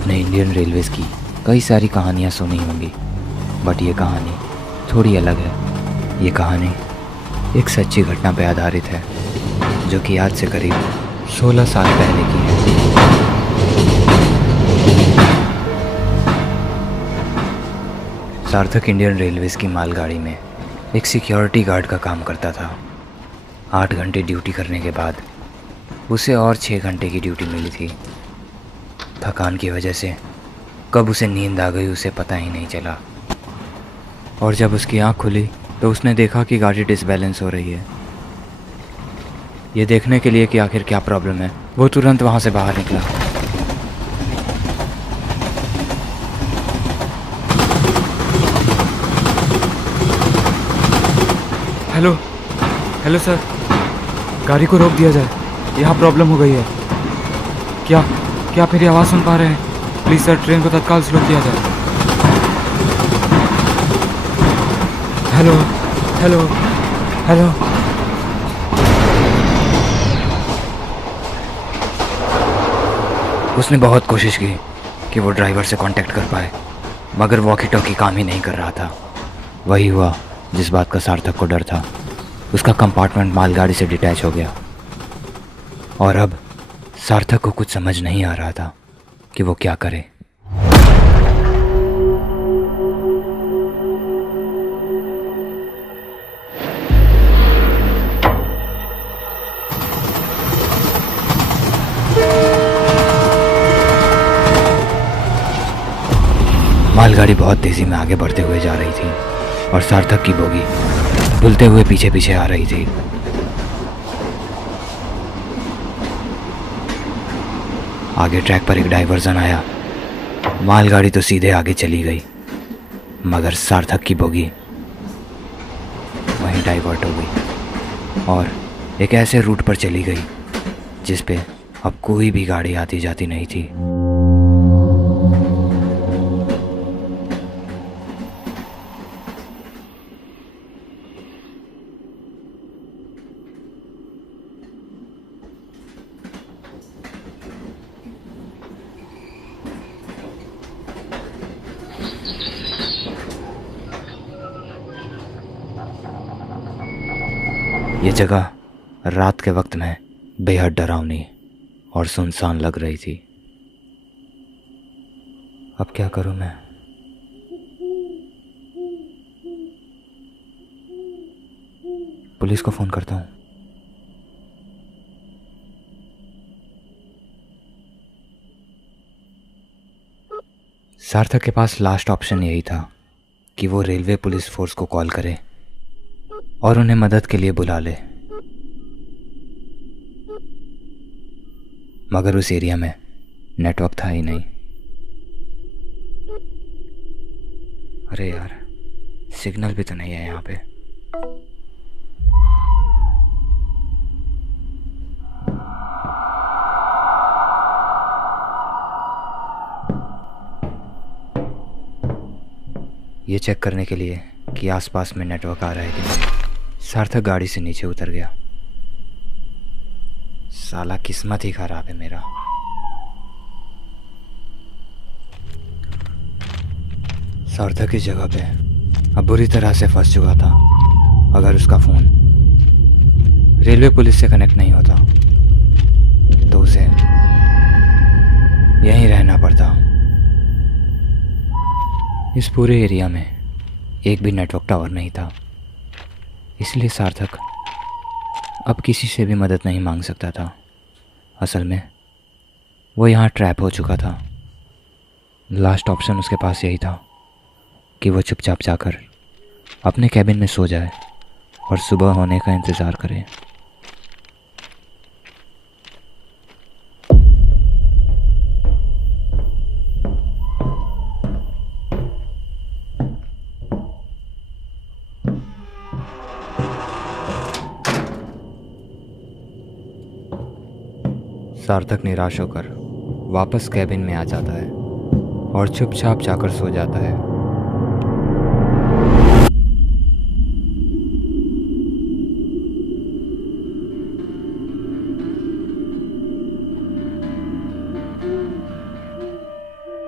आपने Indian Railways की कई सारी कहानियाँ सुनी होंगी, बट ये कहानी थोड़ी अलग है। ये कहानी एक सच्ची घटना पर आधारित है, जो कि आज से करीब 16 साल पहले की है। सार्थक इंडियन रेलवेज़ की मालगाड़ी में एक सिक्योरिटी गार्ड का काम करता था। 8 घंटे ड्यूटी करने के बाद उसे और 6 घंटे की ड्यूटी मिली थी। थकान की वजह से कब उसे नींद आ गई उसे पता ही नहीं चला, और जब उसकी आंख खुली तो उसने देखा कि गाड़ी डिसबैलेंस हो रही है। ये देखने के लिए कि आखिर क्या प्रॉब्लम है, वो तुरंत वहाँ से बाहर निकला। हेलो हेलो सर, गाड़ी को रोक दिया जाए, यहाँ प्रॉब्लम हो गई है। क्या क्या आप मेरी आवाज़ सुन पा रहे हैं? प्लीज़ सर, ट्रेन को तत्काल स्लो किया जाए। Hello hello hello. उसने बहुत कोशिश की कि वो ड्राइवर से कांटेक्ट कर पाए, मगर वॉकी टॉकी काम ही नहीं कर रहा था। वही हुआ जिस बात का सार्थक को डर था। उसका कंपार्टमेंट मालगाड़ी से डिटैच हो गया, और अब सार्थक को कुछ समझ नहीं आ रहा था कि वो क्या करे। मालगाड़ी बहुत तेज़ी में आगे बढ़ते हुए जा रही थी, और सार्थक की बोगी डुलते हुए पीछे पीछे आ रही थी। आगे ट्रैक पर एक डाइवर्जन आया। मालगाड़ी तो सीधे आगे चली गई, मगर सार्थक की बोगी वहीं डाइवर्ट हो गई और एक ऐसे रूट पर चली गई जिस पे अब कोई भी गाड़ी आती जाती नहीं थी। ये जगह रात के वक्त में बेहद डरावनी और सुनसान लग रही थी। अब क्या करूं मैं? पुलिस को फ़ोन करता हूं। सार्थक के पास लास्ट ऑप्शन यही था कि वो रेलवे पुलिस फोर्स को कॉल करे और उन्हें मदद के लिए बुला ले, मगर उस एरिया में नेटवर्क था ही नहीं। अरे यार, सिग्नल भी तो नहीं है यहाँ पे। ये चेक करने के लिए कि आसपास में नेटवर्क आ रहा है कि नहीं, सार्थक गाड़ी से नीचे उतर गया। साला किस्मत ही खराब है मेरा। सार्थक इस जगह पे अब बुरी तरह से फंस चुका था। अगर उसका फ़ोन रेलवे पुलिस से कनेक्ट नहीं होता तो उसे यहीं रहना पड़ता। इस पूरे एरिया में एक भी नेटवर्क टावर नहीं था, इसलिए सार्थक अब किसी से भी मदद नहीं मांग सकता था। असल में वो यहाँ ट्रैप हो चुका था। लास्ट ऑप्शन उसके पास यही था कि वो चुपचाप जाकर अपने कैबिन में सो जाए और सुबह होने का इंतज़ार करे। सार्थक निराश होकर वापस कैबिन में आ जाता है और चुपचाप जाकर सो जाता है।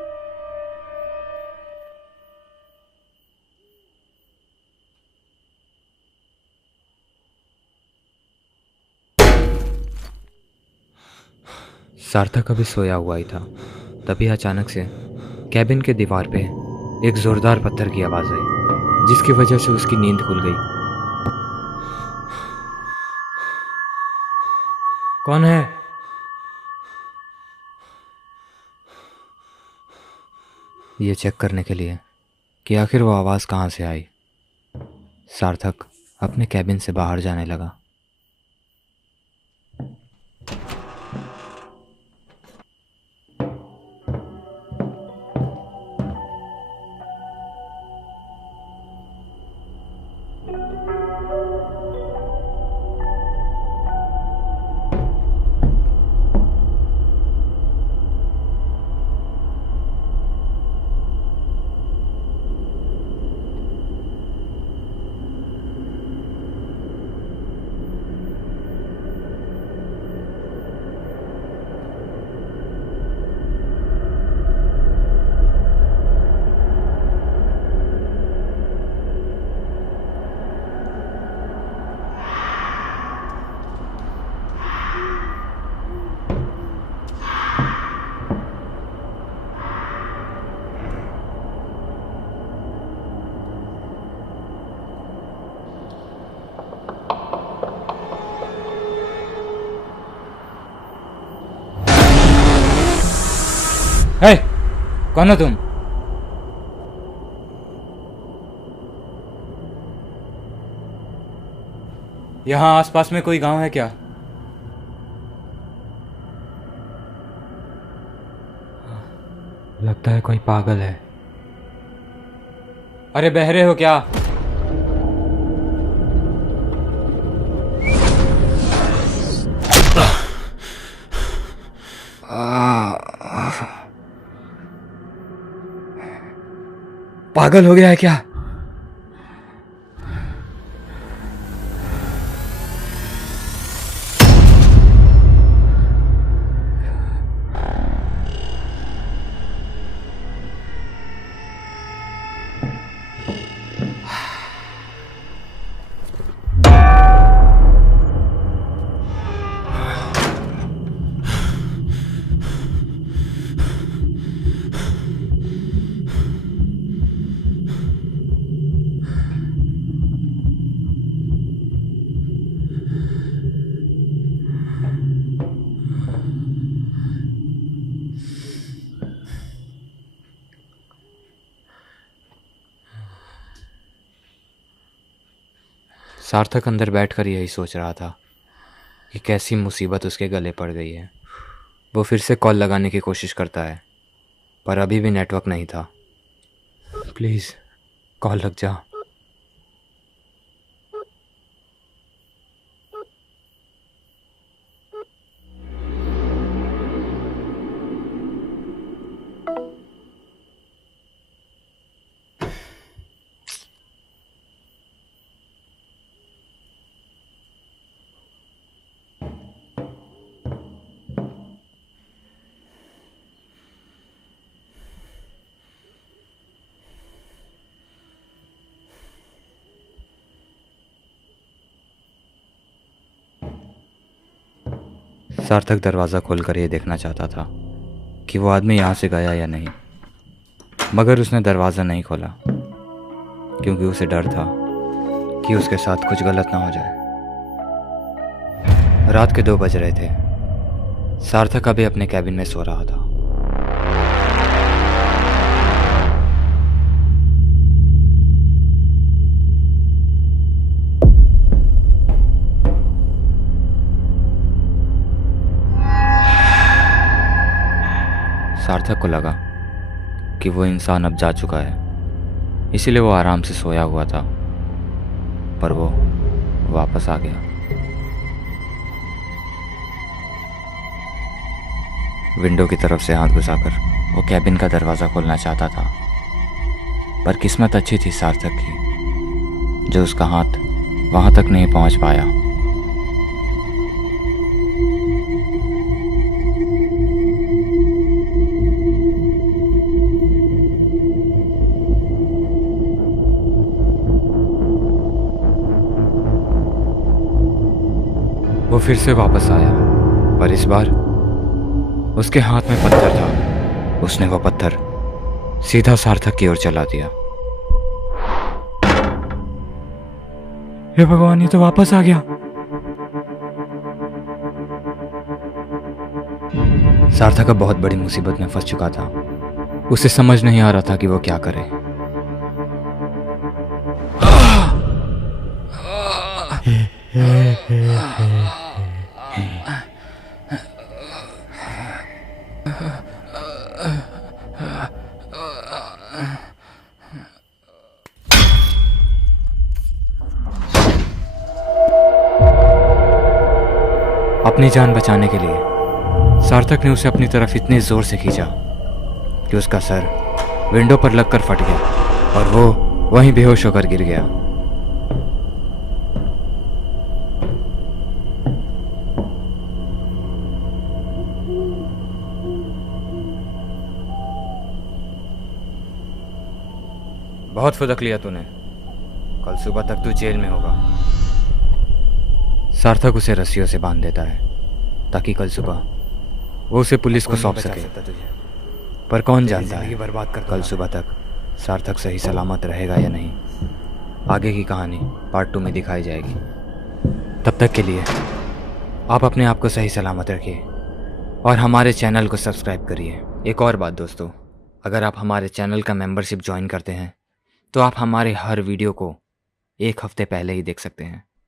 सार्थक अभी सोया हुआ ही था, तभी अचानक से कैबिन के दीवार पे एक जोरदार पत्थर की आवाज़ आई, जिसकी वजह से उसकी नींद खुल गई। कौन है? ये चेक करने के लिए कि आखिर वो आवाज़ कहाँ से आई, सार्थक अपने कैबिन से बाहर जाने लगा। हे, कौन हो तुम? यहाँ आसपास में कोई गांव है क्या? लगता है कोई पागल है। अरे बहरे हो क्या? पागल हो गया है क्या? सार्थक अंदर बैठकर यही सोच रहा था कि कैसी मुसीबत उसके गले पड़ गई है। वो फिर से कॉल लगाने की कोशिश करता है, पर अभी भी नेटवर्क नहीं था। प्लीज़ कॉल लग जा। सार्थक दरवाज़ा खोलकर ये देखना चाहता था कि वो आदमी यहाँ से गया या नहीं, मगर उसने दरवाज़ा नहीं खोला क्योंकि उसे डर था कि उसके साथ कुछ गलत ना हो जाए। रात के 2 बज रहे थे। सार्थक अभी अपने कैबिन में सो रहा था। सार्थक को लगा कि वो इंसान अब जा चुका है, इसीलिए वो आराम से सोया हुआ था, पर वो वापस आ गया। विंडो की तरफ से हाथ घुसाकर वो कैबिन का दरवाज़ा खोलना चाहता था, पर किस्मत अच्छी थी सार्थक की, जो उसका हाथ वहाँ तक नहीं पहुँच पाया। वो फिर से वापस आया, पर इस बार उसके हाथ में पत्थर था। उसने वो पत्थर सीधा सार्थक की ओर चला दिया। हे भगवान, ये तो वापस आ गया। सार्थक अब बहुत बड़ी मुसीबत में फंस चुका था। उसे समझ नहीं आ रहा था कि वो क्या करे। अपनी जान बचाने के लिए सार्थक ने उसे अपनी तरफ इतने जोर से खींचा कि उसका सर विंडो पर लगकर फट गया और वो वहीं बेहोश होकर गिर गया। बहुत फुदक लिया तूने। कल सुबह तक तू जेल में होगा। सार्थक उसे रस्सियों से बांध देता है ताकि कल सुबह वो उसे पुलिस को सौंप सके। पर कौन जानता है कल सुबह तक सार्थक सही सलामत रहेगा या नहीं। आगे की कहानी पार्ट 2 में दिखाई जाएगी। तब तक के लिए आप अपने आप को सही सलामत रखिए और हमारे चैनल को सब्सक्राइब करिए। एक और बात दोस्तों, अगर आप हमारे चैनल का मेंबरशिप ज्वाइन करते हैं तो आप हमारे हर वीडियो को 1 हफ्ते पहले ही देख सकते हैं।